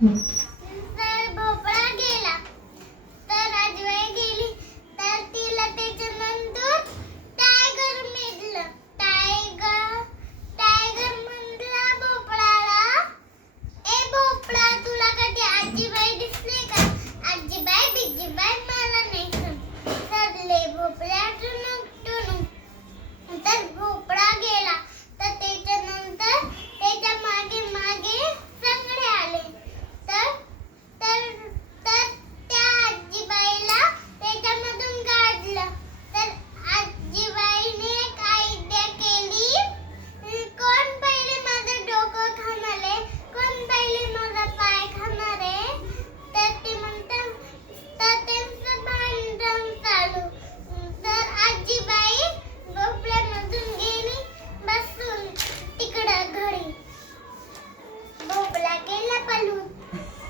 হুম